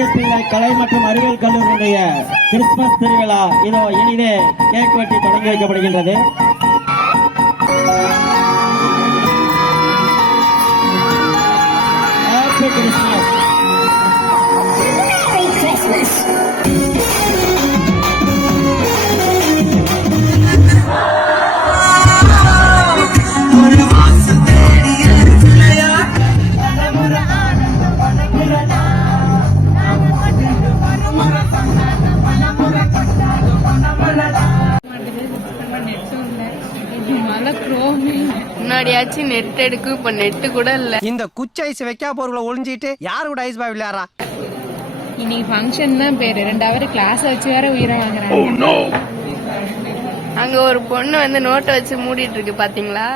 பிஎஸ்பிஐ கலை மற்றும் அறிவியல் கல்லூரியுடைய கிறிஸ்துமஸ் திருவிழா இதோ இனிதே கேக் வெட்டி தொடங்கி வைக்கப்படுகின்றது. Happy Christmas. முன்னாடியாச்சும் நெட் எடுக்கும், இப்ப நெட்டு கூட இல்ல. இந்த குச்சி ஐஸ் வைக்கா போர்களை ஒளிஞ்சிட்டு யாரு கூட ஐஸ் பாய் விளையாடுறா? இன்னைக்கு ஃபங்க்ஷன் தான் பேரு. 2 hour கிளாஸ் வச்சு வேற உயிரை வாங்குறாங்க. அங்க ஒரு பொண்ணு வந்து நோட்டை வச்சு மூடிட்டு இருக்கு, பாத்தீங்களா?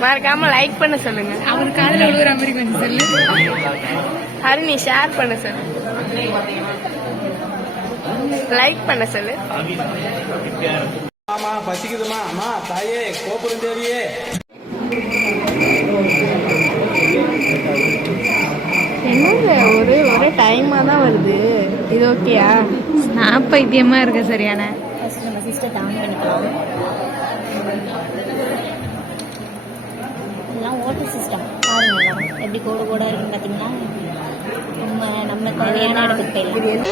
மறக்காம லைக் பண்ண சொல்லுங்க. அவர் காதுல விழுகிற மாதிரி கொஞ்சம் சொல்லு. ஹரிணி ஷேர் பண்ண சொல்லு, லைக் பண்ண சொல்லு. ஆமா பசிக்குதுமா. அம்மா தாயே கோபுரம் தேவியே. என்னங்க ஒரு டைமா தான் வருது. இது ஓகேயா? ஸ்னாப் பைத்தியமா இருக்கு. சரியான நம்ம சிஸ்டர் தாங்க பண்ணிக்கலாம். இதெல்லாம் ஓட்டர் சிஸ்டம் பாருங்க, எப்படி கோடு கோடாக இருக்குன்னு பார்த்தீங்கன்னா நம்ம தேவையான இடத்துக்கு போயிடலாம்.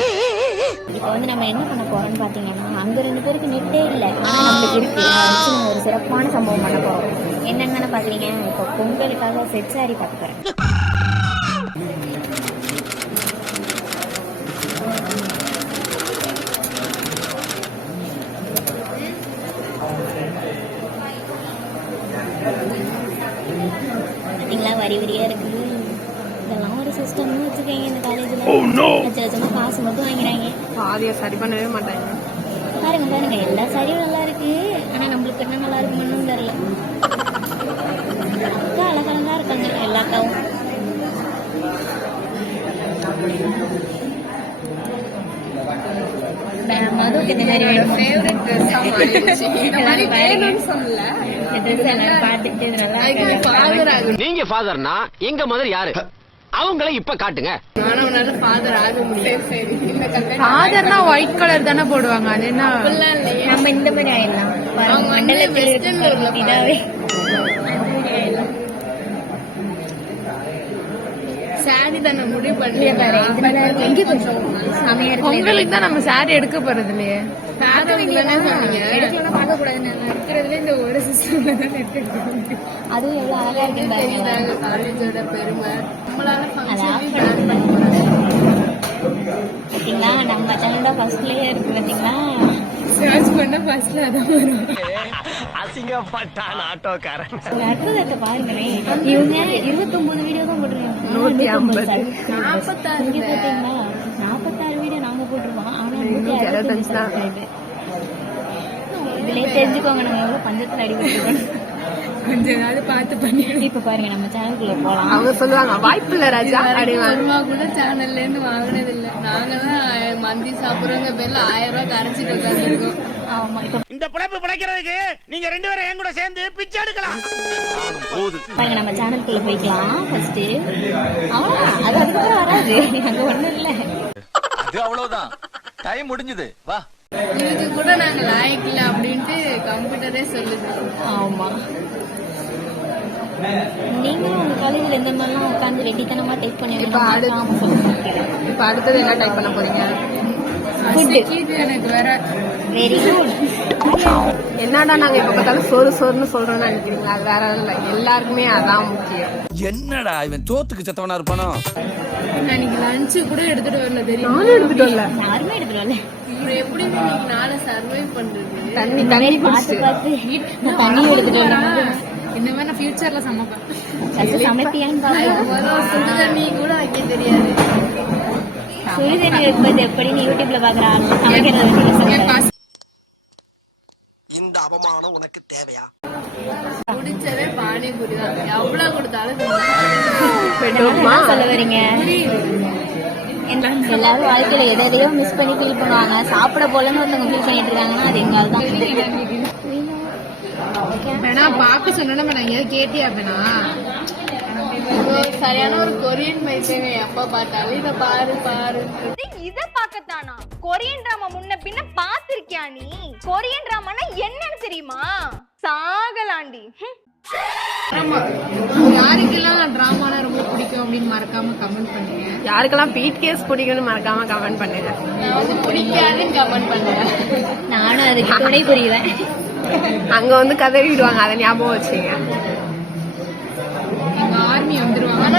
இப்போ வந்து நம்ம என்ன பண்ண போகிறோம்னு பார்த்தீங்கன்னா, அங்கே 2 பேருக்கு நெட்டே இல்லை, ஆனால் நம்மளுக்கு இருக்குது. நம்ம ஒரு சிறப்பான சம்பவம் பண்ண போகிறோம். என்னென்னு பார்க்குறீங்க, இப்போ பொங்கலுக்காக செட் சாரி பார்க்க போகிறேன். பார்த்தீங்களா, வரி வரியாக இருக்குது. இதெல்லாம் ஒரு சிஸ்டம்னு வச்சுக்கோங்க. இந்த காலேஜில் லட்சமா காசு மட்டும் வாங்கிறாங்க. பாதியை சரி பண்ணவே மாட்டாங்க. பாருங்க எல்லா சாரியும் நல்லா இருக்கு, ஆனால் நம்மளுக்கு என்ன நல்லா இருக்குன்னு தெரியல. அக்கா அழகழகா இருக்காங்க எல்லா அக்காவும். மதுக்கு இந்த மாதிரி பார்த்துட்டு நல்லா. நீங்க ஃபாதர்னா எங்க மதர் யாரு? அவங்கள இப்ப காட்டுங்க. ஃபாதர் ஆக முடியும். ஃபாதர்னா ஒயிட் கலர் தானே போடுவாங்க. அது என்ன நம்ம இந்த மாதிரி ஆயிடலாம். இதாவே சாரி தானே முடிவு பண்ணி உங்களுக்கு தான் நம்ம சாரி எடுக்க போறது இல்லையே. பார்க்க கூடாதுன்னு இருக்கிறதுல இந்த ஒரு சிஸ்டம்ல தான் எடுக்க. அதுவும் எவ்வளவு அழகா இருக்கு. காலேஜோட பெருமை பாத்தீங்களா, நம்ம சேனலோட ஃபர்ஸ்ட்லயே இருக்கு. பாத்தீங்களா, சர்ச் பண்ண ஃபர்ஸ்ட்ல அதான் வரும். அசிங்கப்பட்டான் ஆட்டோக்காரன். அடுத்ததை பாருங்களேன், இவங்க 29 வீடியோ தான் போட்டிருக்காங்க. 150 46 பாத்தீங்களா, 46 வீடியோ நாங்க போட்டிருக்கோம். ஆனா 165 இதுலயே தெரிஞ்சுக்கோங்க நம்ம எவ்வளவு பஞ்சத்துல அடிபட்டுருக்கோம். கொஞ்சம் நாள் பார்த்து பண்ணி. இப்ப பாருங்க, நம்ம சேனலுக்குள்ள போலாம். அவங்க சொல்லுவாங்க வாய்ப்பு இல்ல ராஜா. 1 ரூபா கூட சேனல்ல இருந்து வாங்கினது இல்ல. நாங்க தான் மந்தி சாப்பிடுறவங்க பேர்ல 1000 ரூபாய் கரைச்சிட்டு உட்காந்துருக்கோம். ஆமா, இப்ப இந்த பிழைப்பு பிழைக்கிறதுக்கு நீங்க 2 பேரும் என் கூட சேர்ந்து பிச்சை எடுக்கலாம். பாருங்க, நம்ம சேனலுக்குள்ள போய்க்கலாம். ஃபர்ஸ்ட் அவ்வளவுதான், அது அதுக்கப்புறம் வராது. அங்க ஒண்ணும் இல்ல, அது அவ்வளவுதான். டைம் முடிஞ்சது. வா, இதுக்கு கூட நாங்க லாய்க்கல அப்படின்ட்டு கம்ப்யூட்டரே சொல்லுது. ஆமா, நீங்களும் உங்க காலேஜ்ல இந்த மாதிரிலாம் உட்காந்து வெட்டித்தனமா டைப் பண்ணி இப்ப அடுத்தது என்ன டைப் பண்ண போறீங்க? எனக்கு வேற வெரி குட். என்னடா நாங்க இப்ப பார்த்தாலும் சோறுன்னு சொல்றோம்னு நினைக்கிறீங்களா? அது வேற இல்ல, எல்லாருக்குமே அதான் முக்கியம். என்னடா இவன் தோத்துக்கு செத்தவனா இருப்பானோ? அன்னைக்கு லஞ்சு கூட எடுத்துட்டு வரல. தெரியும், நானும் எடுத்துட்டு வரல. யாருமே எடுத்துட்டு வரல. எப்படி நாளை சர்வை பண்றது? தண்ணி பார்த்து தண்ணி எடுத்துட்டு வரல. இந்த மாதிரி நான் ஃபியூச்சர்ல சமைப்பேன். சமைப்பியான்னு பாக்கலாம். சுடு தண்ணி கூட வைக்க தெரியாது. சுடு தண்ணி வைப்பது எப்படின்னு யூடியூப்ல பாக்குறாங்க. சமைக்கிறது இந்த அவமானம் உனக்கு தேவையா? குடிச்சதே பானிபூரி தான். எவ்வளவு கொடுத்தாலும் சொல்ல வரீங்க. எல்லாரும் வாழ்க்கையில எதையோ மிஸ் பண்ணி ஃபீல் பண்ணுவாங்க. சாப்பிட போலன்னு ஒருத்தவங்க ஃபீல் பண்ணிட்டு இருக்காங்கன்னா அது எங்கால தான். வேணா பாக்க சொன்னா நான் ஏதோ கேட்டியா வேணா சரியான ஒரு கொரியன் பைத்தியமே, எப்ப பார்த்தாலும் இத பாரு பாரு. இத பாக்கத்தானா? கொரியன் டிராமா முன்ன பின்ன பாத்திருக்கியா நீ? கொரியன் டிராமானா என்னன்னு தெரியுமா? சாகலாண்டி. யாருக்கெல்லாம் டிராமானா ரொம்ப பிடிக்கும் அப்படின்னு மறக்காம கமெண்ட் பண்ணுங்க. யாருக்கெல்லாம் பீட் கேஸ் பிடிக்கும்னு மறக்காம கமெண்ட் பண்ணுங்க. நான் வந்து பிடிக்காதுன்னு கமெண்ட் பண்ணுவேன். நானும் அதுக்கு துணை புரியுவேன். அங்க வந்து கதறிடுவாங்க, அதை ஞாபகம் வச்சுங்க. எங்க ஆர்மி வந்துருவாங்க.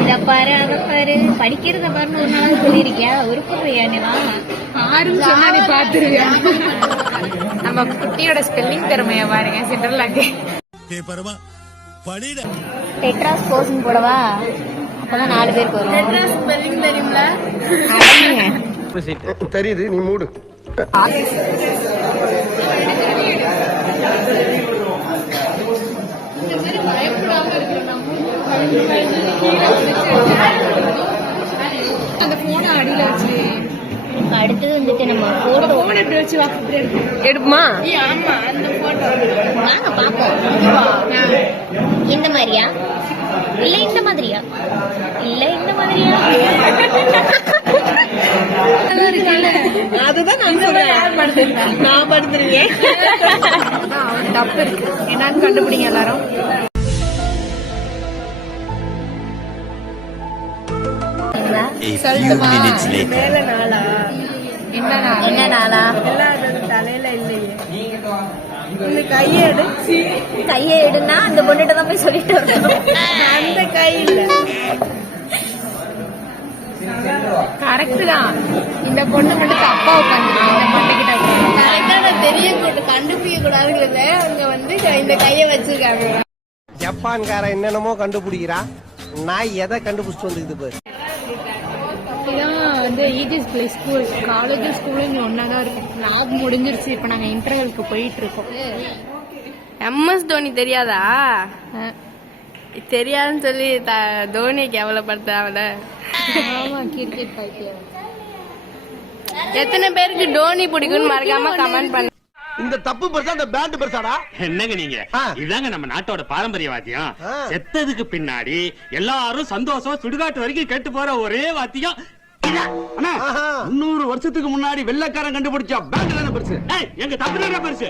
இத பாரு அத பாரு படிக்கிறத பாருன்னு ஒரு நாள் சொல்லியிருக்கியா? உருப்புறியா நீ? ஆரும் சொன்னா நீ பாத்துருவியா? நம்ம குட்டியோட ஸ்பெல்லிங் திறமைய பாருங்க. சிண்டர்லாக்கு டெட்ராஸ் போஸ்ன்னு போடவா? அப்பதான் 4 பேருக்கு வரும். ஸ்பெல்லிங் தெரியும்ல? தெரியுது, நீ மூடு. அந்த போன அடியில வச்சு அடுத்தது வந்துட்டு நம்ம போட்டோ இப்படி வச்சு எடுப்புமா? ஆமா அந்த போட்டோ வாங்க பாப்போம். இந்த மாதிரியா இல்ல இந்த மாதிரியா? இல்ல இந்த மாதிரியா? அதுதான் நான் சொல்றேன். நான் படுத்துருக்கேன். தப்பு இருக்கு. என்னன்னு கண்டுபிடிங்க எல்லாரும். சொல்லட்டுமா? வேலை நாளா? என்ன நாளா? தலையில இல்லையே. இந்த கையை எடுத்து கையை எடுனா அந்த பொண்ணுகிட்ட தான் போய் சொல்லிட்டு வரணும். அந்த கை இல்ல. கரெக்ட் தான். இந்த பொண்ணு மட்டும் தப்பா உட்காந்துருக்கு. இந்த பொண்ணு கிட்ட கரெக்டா நான் கண்டுபிடிக்க கூடாதுங்கிறத அங்க வந்து இந்த கையை வச்சிருக்காங்க. ஜப்பான்கார என்னென்னமோ கண்டுபிடிக்கிறா, நான் எதை கண்டுபிடிச்சிட்டு வந்துக்குது பாரு. இதான் வந்து ஈஜிஸ் பிளே ஸ்கூல். காலேஜ் ஸ்கூலும் இங்க ஒன்னாதான் இருக்கு. லாப் முடிஞ்சிருச்சு. இப்ப நாங்க இன்டர்வெலுக்கு போயிட்டு இருக்கோம். MS தோனி தெரியாதா? தெரியாதுன்னு சொல்லி தோனியை கேவலப்படுத்தாவல. ஆமா, கிரிக்கெட் பைத்தியம். எத்தனை பேருக்கு டோனி பிடிக்கும்னு மறக்காம கமெண்ட் பண்ணு. இந்த தப்பு பெருசா, அந்த பேண்ட் பெருசாடா? என்னங்க நீங்க? இதாங்க நம்ம நாட்டோட பாரம்பரிய வாத்தியம். செத்ததுக்கு பின்னாடி எல்லாரும் சந்தோஷம் சுடுகாட்டு வரைக்கும் கேட்டு போற ஒரே வாத்தியம். 300 வருஷத்துக்கு முன்னாடி வெள்ளக்காரன் கண்டுபிடிச்சா பேண்ட் தானே பெருசு. எங்க தப்பு பெருசு,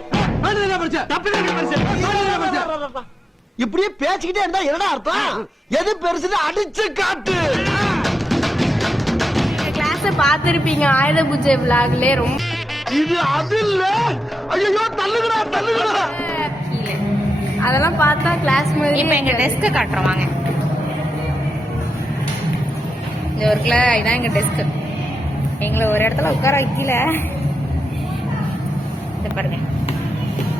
தப்பு பெருசு. இப்படியே பேசிக்கிட்டே இருந்தா என்னடா அர்த்தம்? எது பெருசுன்னு அடிச்சு காட்டு. கிளாஸ் பாத்திருப்பீங்க ஆயுத பூஜை விழாவிலே. ரொம்ப இது அது இல்ல. ஐயோ தள்ளுங்கடா தள்ளுங்கடா. அதெல்லாம் பார்த்தா கிளாஸ் மாதிரி. இப்ப எங்க டெஸ்க் காட்டுறோம் வாங்க. இந்த ஒர்க்ல இதான் எங்க டெஸ்க். எங்களை ஒரு இடத்துல உட்கார வைக்கல. இத பாருங்க,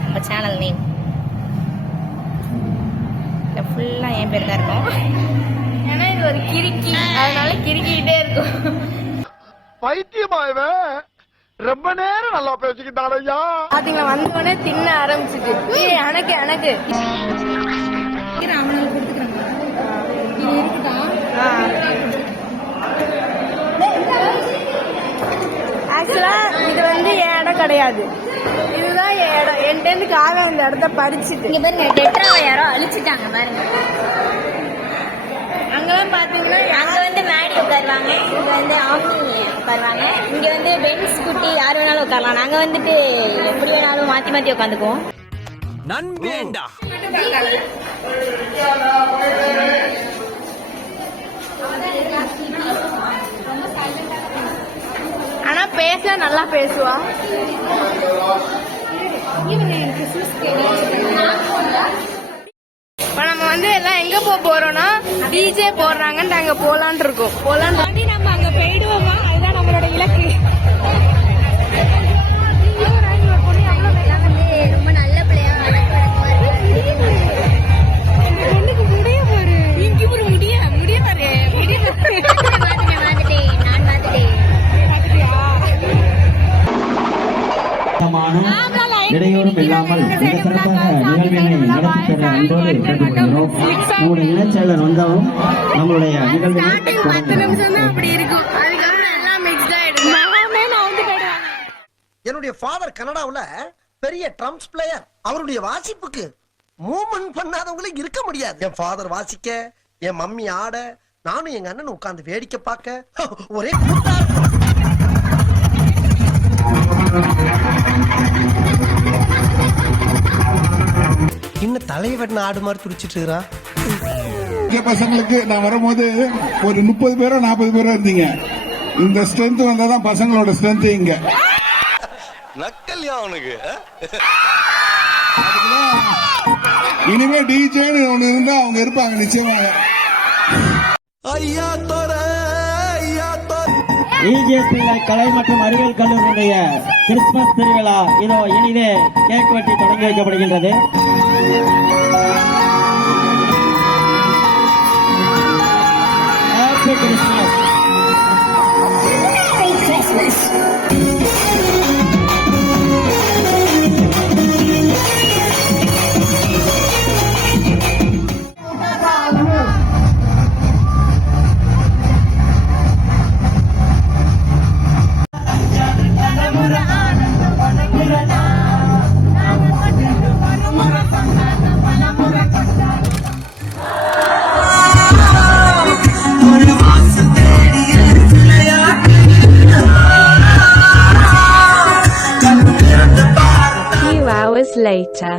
நம்ம சேனல் நேம் ஃபுல்லா என் பேர் தான் இருக்கும். ஏன்னா இது ஒரு கிறுக்கி, அதனால கிறுக்கிட்டே இருக்கும். பைத்தியமாயவே ரொம்ப நேரம் நல்லா பேசிக்கிட்டான் ஐயா. பாத்தீங்களா, வந்தோடனே தின்ன ஆரம்பிச்சுட்டு எனக்கு அவனுக்கு கொடுத்துக்கிறாங்க. இது இருக்குதா? ஆக்சுவலா இது வந்து என் இடம் கிடையாது. இதுதான் என் இடம். என்கிட்ட காகம் இந்த இடத்த பறிச்சுட்டு. இங்க பாருங்க, டெட்ராவை யாரோ அழிச்சிட்டாங்க பாருங்க. அங்கெல்லாம் பாத்தீங்கன்னா அங்க வந்து மேடி உட்காருவாங்க, இங்க வந்து ஆம்னி உட்காருவாங்க, இங்க வந்து பென்ஸ் குட்டி யார் வேணாலும் உட்காரலாம். நாங்க வந்துட்டு எப்படி வேணாலும் மாத்தி மாத்தி உட்காந்துக்குவோம். நண்பேண்டா. ஆனா பேச நல்லா பேசுவா. இப்ப நம்ம வந்து எல்லாம் எங்க போறோம்னா டிஜே போடுறாங்கன்னு அங்க போலான் இருக்கோம். நம்ம அங்க போயிடுவோமா? அதுதான் நம்மளோட இலக்கு. ரொம்ப நல்ல பிள்ளையா இடையூறும் இல்லாமல் மிக சிறப்பாக நிகழ்வினை நடத்தி தர அன்போடு கேட்டுக்கொள்கிறோம். நம்முடைய இணைச்செயலர் வந்தவும் நம்மளுடைய நிகழ்வினை 10 நிமிஷம் தான் அப்படி இருக்கும், அதுக்கப்புறம் எல்லாம் மிக்ஸ்ட் ஆயிடும். என்னுடைய ஃபாதர் கனடாவுல பெரிய ட்ரம்ஸ் பிளேயர். அவருடைய வாசிப்புக்கு மூவ்மெண்ட் பண்ணாதவங்களே இருக்க முடியாது. என் ஃபாதர் வாசிக்க, என் மம்மி ஆட, நானும் எங்க அண்ணன் உட்கார்ந்து வேடிக்கை பார்க்க ஒரே கூட்டா இருக்கும். இன்னும் தலைவன் ஆடு மாதிரி துடிச்சிட்டு இருக்கா. பசங்களுக்கு நான் வரும்போது ஒரு 30 பேரோ 40 பேரோ இருந்தீங்க. இந்த ஸ்ட்ரென்த் வந்தாதான் பசங்களோட ஸ்ட்ரென்த் இங்க. நக்கல்யா அவனுக்கு. இனிமே டிஜேன்னு ஒண்ணு இருந்தா அவங்க இருப்பாங்க நிச்சயமாக. ஐயா தோர ஐயா தோர. EGS பிள்ளை கலை மற்றும் அறிவியல் கல்லூரியுடைய கிறிஸ்துமஸ் திருவிழா இதோ இனிதே கேக் வெட்டி தொடங்கி வைக்கப்படுகின்றது. Happy Christmas. Later.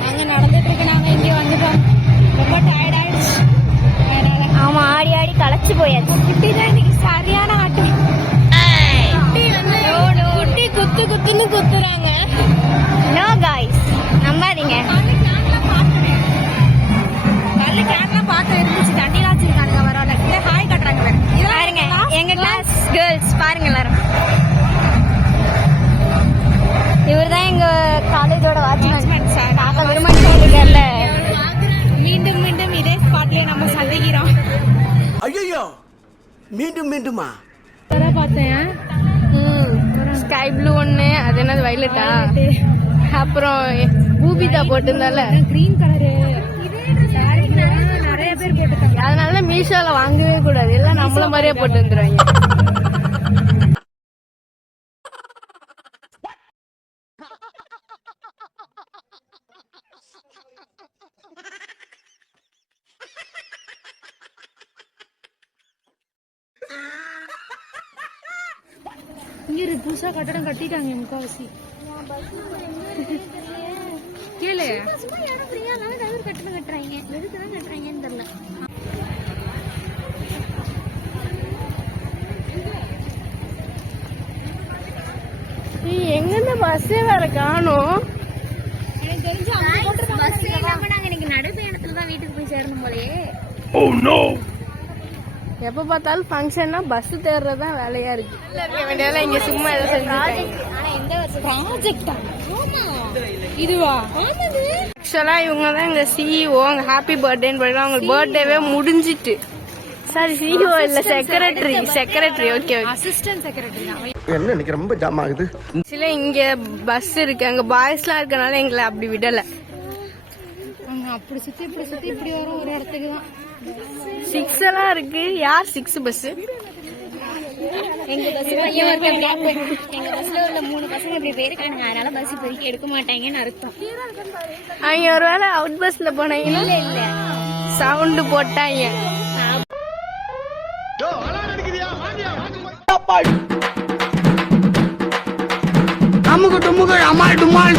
நாங்க நடந்துட்டு இருக்க, நாங்க இங்க வந்துட்டோம். ரொம்ப டயர்ட் ஆயிடுச்சு. ஆமா, ஆடி ஆடி களைச்சு போயாச்சு. குட்டி தான் இன்னைக்கு சரியான ஆட்டம். குட்டி குத்து குத்துன்னு குத்துறாங்க. நோ காய்ஸ், நம்பாதீங்க. நல்ல கேட்ல பாத்து இருந்துச்சு. தண்ணிலாம் வச்சிருக்கானுங்க. வரோல ஹாய் கட்டுறாங்க பாருங்க. எங்க கிளாஸ் கேர்ள்ஸ் பாருங்க எல்லாரும். இவர்தான் எங்க காலேஜோட வாட்ச்மேன் சார். நாங்க விரும்பல. மீண்டும் மீண்டும் இதே ஸ்பாட்லயே நம்ம சந்திக்கிறோம். ஐயோ மீண்டும் மீண்டுமா பார்த்தேன் ஸ்கை ப்ளூ ஒண்ணு, அது என்னது வயலட்டா, அப்புறம் பூபிதா போட்டிருந்தால கிரீன் கலரு. நிறைய பேர் போட்டுருக்காங்க. அதனால மீஷோல வாங்கவே கூடாது, எல்லாம் நம்மள மாதிரியே போட்டு வந்துருவாங்க. இங்க புதுசா கட்டடம் கட்டிட்டாங்க முக்காவாசி. கேளு கட்டணம் கட்டுறாங்க. எதுக்குதான் கட்டுறாங்கன்னு தெரியல. எங்க பஸ்ஸே வேற காணும். எனக்கு தெரிஞ்சு பஸ் இல்லாம நாங்க இன்னைக்கு நடைபயணத்துல தான் வீட்டுக்கு போய் சேரணும் போலயே. எப்ப பார்த்தாலும் ஃபங்க்ஷன்னா பஸ் தேடுறதுதான் வேலையா இருக்கு. இங்க சும்மா ஏதோ செஞ்சுட்டாங்க. ஆனா எந்த வருஷம் ப்ராஜெக்டா? இதுவா? ஆக்சுவலா இவங்க தான் எங்க CEO. அங்க ஹாப்பி பர்த்டேன்னு போயிட்டு அவங்க பர்த்டேவே முடிஞ்சிட்டு. சாரி, CEO இல்ல, செக்ரட்டரி. ஓகே, அசிஸ்டன்ட் செக்ரட்டரி தான். என்ன இன்னைக்கு ரொம்ப ஜாம் ஆகுது. ஆக்சுவலா இங்க பஸ் இருக்கு, அங்க பாய்ஸ்லாம் இருக்கனால எங்களை அப்படி விடல. அப்படி சுத்தி இப்படி வரும் ஒரு இடத்துக்கு தான். 6 எல்லாம் இருக்கு. யார் 6 பஸ்? எங்க பஸ்ல பையன் எங்க பஸ்ல உள்ள 3 பசங்க இப்படி போயிருக்கானுங்க. அதனால பஸ் இப்போதைக்கு எடுக்க மாட்டாங்கன்னு அர்த்தம். அவங்க ஒருவேளை அவுட் பஸ்ல போனாங்க. இல்ல சவுண்ட் போட்டாங்க. அமுகு டுமுகு அமால் டுமால்.